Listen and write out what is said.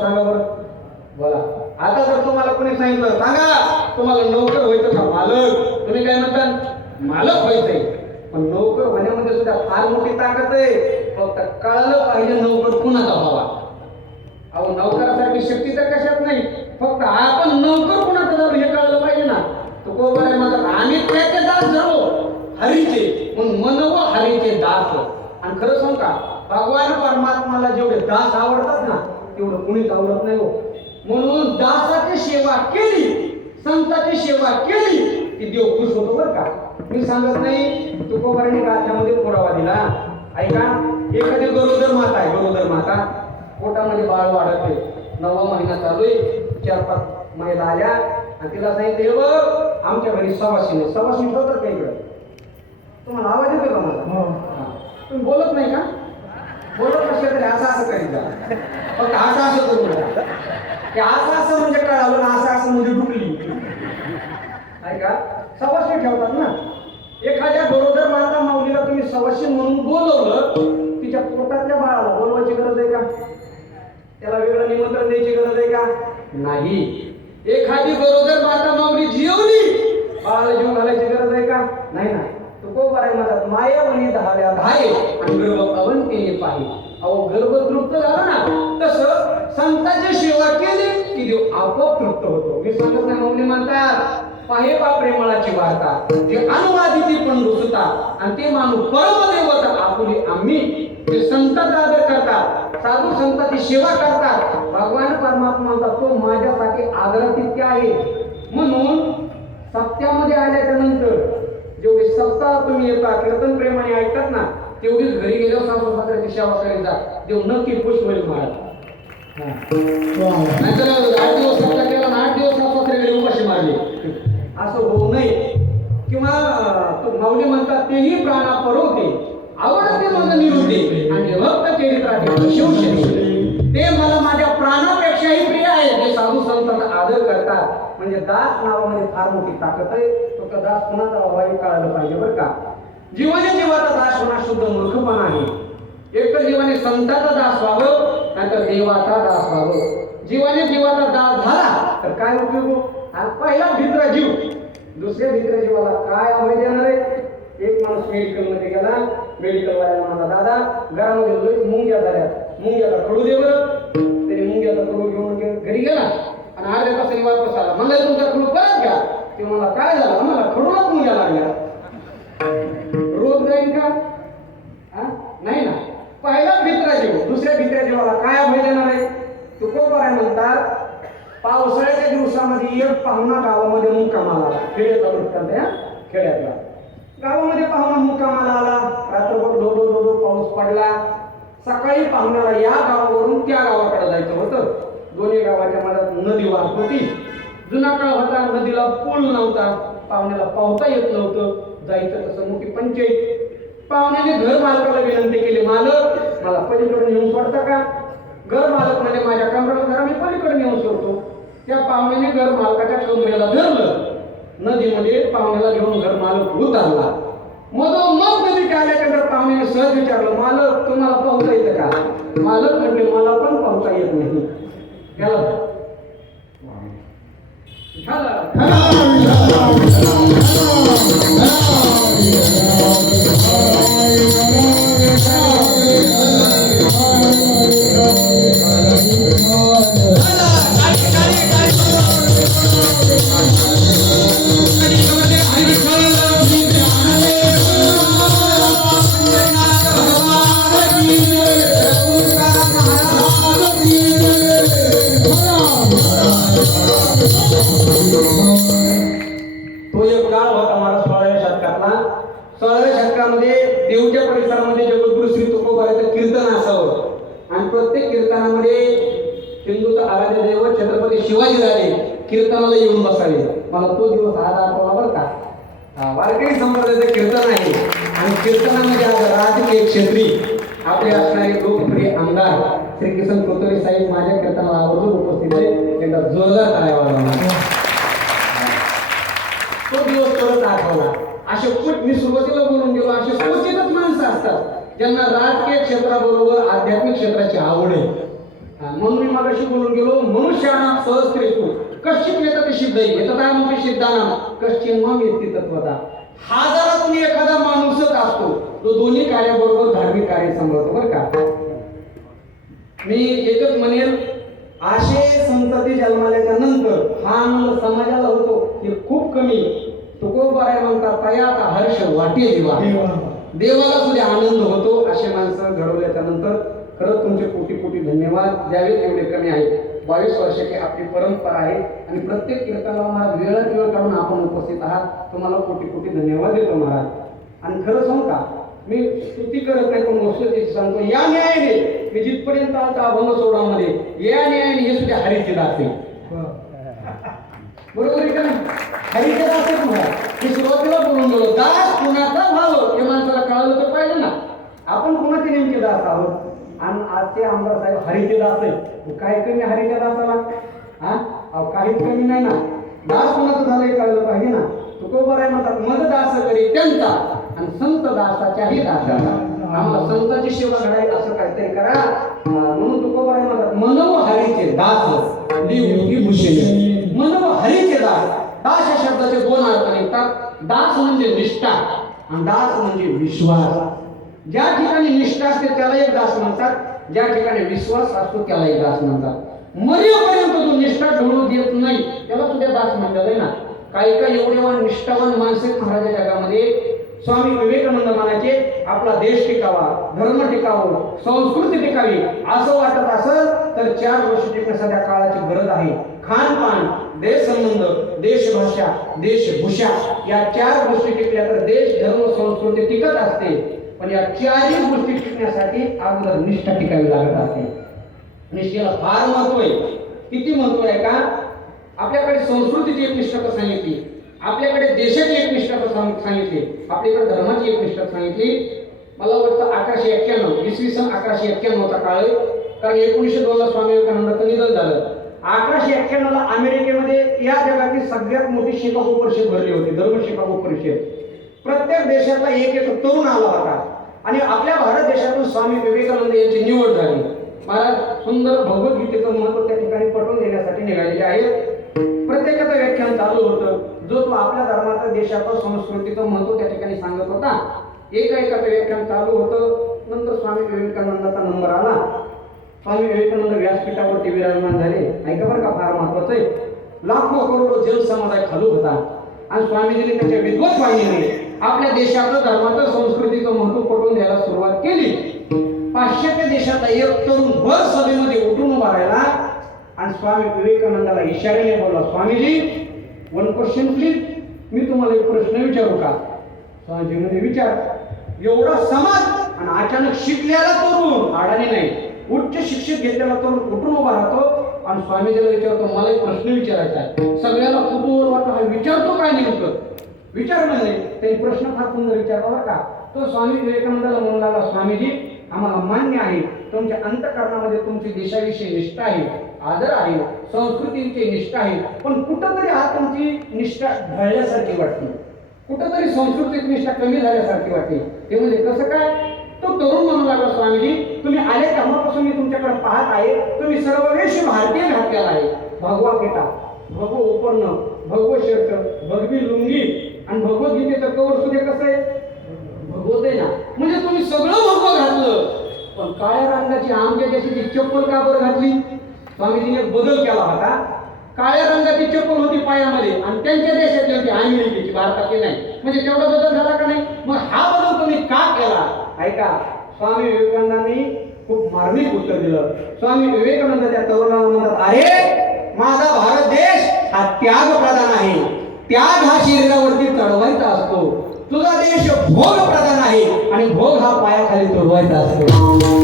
सांगा बोला. आता जर तुम्हाला नोकर व्हायचं का? मालक. तुम्ही काय म्हणता? मालक व्हायचंय. पण नोकर होण्यामध्ये सुद्धा फार मोठी ताकद आहे. फक्त कळलं पाहिजे नोकर कुणाचा व्हावा. अहो नोकरासारखी शक्ती तर कशात नाही. फक्त आपण नोकर कुणाचा झालो हे कळलं पाहिजे ना. तो कोबर आहे म्हणतात आम्ही त्याचे दास झालो हरीचे. मग मनव हरीचे दास हो. आणि खरं सांग का? भगवान परमात्माला जेवढे दास आवडतात ना तेवढं कुणीच आवडत नाही हो. म्हणून दासाची सेवा केली. संताची सेवा केली की देव खुश होतो बरं का. मी सांगत नाही तुकोबाराने गाथ्यामध्ये पुरावा दिला? ऐका एखादी गरोदर माता आहे गरोदर माता. पोटामध्ये बाळ वाढत आहे नववा महिना चालू आहे चार पाच महिला आल्या आणि तिला सांगितलं "हे बघ आमच्या घरी सवाशीने सवाशी ठेवतात का इकडं? तुम्हाला आवाज येतो का माझा हा. तुम्ही बोलत नाही का? बोलत नसेल तरी असं असं करीत जा. फक्त असं असं करू की असं असं म्हणजे कळालं ना असं असं म्हणजे डुकली. सवाशी ठेवतात ना. एखाद्या गरोदर माता माऊलीला तुम्ही सवाशी म्हणून बोलवलं तिच्या पोटातल्या बाळाला बोलवायची गरज आहे का? त्याला वेगळं निमंत्रण द्यायची गरज आहे का? नाही. एखादी गरोदर माता माऊली जिवली बाळाला जीव घालायची गरज आहे का? नाही ना. तो को बराय म्हणतात? मायावणी धाव्या धाये. आणि गर्भ केले पाहिजे. अहो गर्भ तृप्त झाला ना तसं संतांची सेवा केली की देव आपोआप तृप्त होतो. मी सांगत नाही माऊली म्हणतात. पाहे बा प्रेमळाची वार्ता. जे अनुवादी ती पण रुसता आणि ते माणू परमदेवता आपुली आम्ही. ते संतांचा आदर करतात साधू संतांची सेवा करतात. भगवान परमात्मा तो माझ्यासाठी आदरातिथ्य आहे. म्हणून सत्यामध्ये आल्याच्यानंतर जेवढे सप्ताह तुम्ही येता कीर्तन प्रेमाने ऐकतात ना तेवढीच घरी गेल्यावर सासू सासऱ्याची सेवा करीत जा. देव नक्की खुश होईल महाराज नाहीतर आठ दिवस सप्ताह केला आठ दिवस सासू घरी उपाशी मारले. असं होऊ नये. किंवा माऊली म्हणतात तेही प्राणा परवते आवडते माझं निवडते आणि भक्त चरित्राचे ते मला माझ्या प्राणापेक्षाही प्रिय आहे. ते साधू संतांचा आदर करतात. म्हणजे दास नावामध्ये फार मोठी ताकद आहे. फक्त दास कुणाचा हे कळायला पाहिजे बरं का? जीवाने जीवाचा दास होणं शुद्ध मूर्खपणा आहे. एक तर जीवाने संताचा दास व्हावं नाहीतर देवाचा दास व्हावं. जीवाने जीवाचा दास झाला तर काय उपयोग? हा पहिला भित्र जीव. दुसऱ्या भित्र जीवाला काय अभय देणार आहे? एक माणूस मेडिकलमध्ये गेला. मेडिकल वाल्याला म्हणला दादा घरामध्ये मुंग्या झाल्या. मुंग्याला खडू दे बरं. त्याने मुंग्याचा खडू घेऊन घरी गेला. आणि अर्ध्या तासाने वापस आला. म्हणला तुमचा खडू परत घ्या. ते हो. मला काय झालं? मला खडूलाच मुंग्या लागल्या. रोग जाईल का? नाही ना? पहिला भित्रा जीव दुसऱ्या भित्रा जीवाला काय अभय देणार आहे? तुकोबाराय म्हणतात पावसाळ्याच्या दिवसामध्ये एक पाहुणा गावामध्ये मुक्कामाला आला. खेड्याचा वृत्तांत आहे, खेड्यातला. गावामध्ये पाहुणा मुक्कामाला आला. रात्रभर धोधो धोधो पाऊस पडला. सकाळी पाहुण्याला या गावावरून त्या गावाकडे जायचं होतं. दोन्ही गावाच्या मधात नदी वाहत होती. जुना काळ होता नदीला पूल नव्हता. पाहुण्याला पावता येत नव्हतं. जायचं कसं मोठी पंचायत. पाहुण्याने घर मालकाला विनंती केली मालक मला पलीकडून येऊन सोडता का? घर मालक म्हणजे माझ्या कमरेला धरा मी पलीकडे नेऊन सोडतो. त्या पाहुण्याने घर मालकाच्या कमरेला धरलं. नदीमध्ये पाहुण्याला घेऊन घर मालक उतरला मधोमध नदी आल्यानंतर पाहुण्याने सहज विचारलं मालक तुम्हाला पाहता येतं का? मालक म्हणजे मला पण पाहता येत नाही. गेला झालं. परिसरामध्ये देऊच्या परिसरामध्ये जगद्गुरु श्री तुकोबाराचं कीर्तन असावं. आणि प्रत्येक कीर्तनामध्ये हिंदूचा आराध्य देव छत्रपती शिवाजी झाले कीर्तनाला येऊन बसावे. मला तो दिवस आज आठवला बरं का. वारकरी संप्रदायाचं कीर्तन आहे. आणि कीर्तनामध्ये आज राजकीय क्षेत्री आपले असणारे लोकप्रिय आमदार श्री किसन कोतोरे साहेब माझ्या कीर्तनाला आवर्जून उपस्थित आहे त्यांना जोरदार करायला तो दिवस परत आठवला. असे खूप मी सुरुवातीला बोलून गेलो असे क्वचितच माणसं असतात ज्यांना राजकीय क्षेत्राबरोबर आध्यात्मिक क्षेत्राची आवड आहे. म्हणून मी मागाशी बोलून गेलो मनुष्याना सहस्त्रेतू कश्चित येतं सिद्ध येतात मग म्हणजे सिद्धाना कश्चित मग येते तत्वता. हजारातून एखादा माणूसच असतो तो दोन्ही कार्याबरोबर धार्मिक कार्य सांभाळतो बरं का. मी एकच म्हणेल असे संतती जन्माल्याच्या नंतर हा आनंद समाजाला होतो हे खूप कमी. तुकोबाराय म्हणतात तयात हर्ष वाटे देवा. देवाला सुद्धा आनंद होतो. असे माणसं घडवल्याच्या नंतर खरंच तुमचे कोटी कोटी धन्यवाद. द्यावेत एवढे कमी आहेत. बावीस वर्षाची आपली परंपरा आहे. आणि प्रत्येक कीर्तनाला महाराज वेळात वेळ काढून आपण उपस्थित आहात. तुम्हाला कोटी कोटी धन्यवाद देतो महाराज. आणि खरं सांगू का? मी स्तुती करत नाही पण वस्तुस्थिती सांगतो. या न्यायाने मी जिथपर्यंत आलता अभंग सोडामध्ये या न्यायाने हे सुद्धा हरिचे आहे बरोबर आहे का नाही दास मी सुरुवातीला बोलून गेलो. दास कुणाचा व्हावं हे माणसाला कळालं तर पाहिजे ना. आपण कुणाचे नेमके दास आहोत? आणि आजचे आमदार साहेब हरिचे दास आहे काही कमी हरिके दासाला? हा? अहो, काहीच कमी नाही ना. दास कोणाचं झालं हे कळलं पाहिजे ना. तुकोबर आहे म्हणतात मग दास करी त्यांचा. आणि संत दासाच्याही दासाचा. आम्हाला संताची सेवा घडायला असं काहीतरी करा. म्हणून तुकोबर आहे म्हणतात मनव हरीचे दास देवयोगी भूषण. मनव हरीचे दास. दास या शब्दाचे दोन अर्थ निघतात. दास म्हणजे निष्ठा आणि दास म्हणजे विश्वास. ज्या ठिकाणी निष्ठा असते त्याला एक दास म्हणतात. ज्या ठिकाणी विश्वास असतो त्याला एक दास म्हणतात. मरेपर्यंत तो निष्ठा ढळू देत नाही. त्याला सुद्धा दास म्हणतात आहे ना? काही काही एवढे निष्ठावान माणसे महाराजा जगामध्ये स्वामी विवेकानंद म्हणायचे आपला देश टिकावा धर्म टिकावं संस्कृती टिकावी असं वाटत असेल तर चार गोष्टी टिकणं सध्या काळाची गरज आहे. खानपान देश संबंध देशभाषा देशभूषा या चार गोष्टी टिकल्या तर देश धर्म संस्कृती टिकत असते. पण या चारही गोष्टी टिकण्यासाठी अगोदर निष्ठा टिकावी लागत असते. निष्ठेला फार महत्त्व आहे. किती महत्त्व आहे का? आपल्याकडे संस्कृतीची एक निष्ठा सांगितली. आपल्याकडे देशाची एक निष्ठा सांगितली. आपल्याकडे धर्माची एक निष्ठा सांगितली. मला वाटतं अकराशे एक्क्याण्णव इसवी सन अकराशे एक्क्याण्णवचा काळ कारण एकोणीसशे दोनला स्वामी विवेकानंदाचं निधन झालं. अकराशे एक्क्याण्णवला अमेरिकेमध्ये या जगातील सगळ्यात मोठी शिकागो परिषद भरली होती धर्म शिकागो परिषद प्रत्येक देशातला एक एक तरुण आला होता. आणि आपल्या भारत देशातून स्वामी विवेकानंद यांची निवड झाली. महाराज सुंदर भगवद्गीतेचं महत्त्व त्या ठिकाणी पटवून देण्यासाठी निघालेले आहेत. प्रत्येकाचं व्याख्यान चालू होतं. जो तो आपल्या धर्माचं देशाचं संस्कृतीचं महत्त्व त्या ठिकाणी सांगत होता. एका एकाचं व्याख्यान चालू होतं. नंतर स्वामी विवेकानंदाचा नंबर आला. स्वामी विवेकानंद व्यासपीठावरती विराजमान झाले. ऐका बरं का फार महत्वाचं आहे. लाखो करोडो जनसमुदाय खालू होता. आणि स्वामीजीने त्याच्या विद्वत वाहिनीने आपल्या देशाचं धर्माचं संस्कृतीचं महत्त्व पटवून द्यायला सुरुवात केली. पाश्चात्य देशाचा एक तरुण भर सभेमध्ये उठून उभा राहिला. आणि स्वामी विवेकानंदाला इशाऱ्याने बोलला स्वामीजी वन क्वेश्चन प्लीज मी तुम्हाला एक प्रश्न विचारू का? स्वामीजी विचार. एवढा समाज आणि अचानक शिकलेला तरुण अडाणी नाही. उच्च शिक्षित घेतलेला तरुण कुठून उभा राहतो? आणि स्वामीजीला विचारतो मला एक प्रश्न विचारायचा आहे. सगळ्याला कुतूहल वाटतो हा विचारतो काय नेमकं? विचारलं नाही त्यांनी प्रश्न फार सुंदर विचारला का? तो स्वामी विवेकानंदाला म्हणून लागला स्वामीजी आम्हाला मान्य आहे तुमच्या अंतकरणामध्ये तुमची देशाविषयी निष्ठा आहे. आदर आहे संस्कृतीची निष्ठा आहे. पण कुठंतरी हा तुमची निष्ठा ढळल्यासारखी वाटते. कुठंतरी संस्कृतीची निष्ठा कमी झाल्यासारखी वाटते. ते म्हणजे कसं काय? तो तरुण म्हणू लागला स्वामीजी तुम्ही आले तेव्हापासून मी तुमच्याकडे पाहत आहे. तुम्ही सर्ववेश भारतीय घातलेला आहे. भगवा पेटा भगव उपर्ण भगव शर्ट भगवी लुंगी आणि भगवद्गीतेचं कवर सुद्धा कसं आहे? भगवत आहे ना. म्हणजे तुम्ही सगळं भगवं घातलं. पण काळ्या रंगाची आमच्या देशाची चप्पल का बरं घातली? स्वामीजीने बदल केला होता. काळ्या रंगाची चप्पल होती पायामध्ये आणि त्यांच्या देशातली होती अमेरिकेची भारतातली नाही. म्हणजे तेवढा बदल झाला का नाही? मग हा बदल तुम्ही का केला? ऐका स्वामी विवेकानंदांनी खूप मार्मिक उत्तर दिलं. स्वामी विवेकानंद त्या तरुणाला म्हणतात अरे माझा भारत देश हा त्याग प्रधान आहे. त्याग हा शरीरावरती चढवायचा असतो. तुझा देश भोग प्रधान आहे आणि भोग हा पायाखाली तुडवायचा असतो.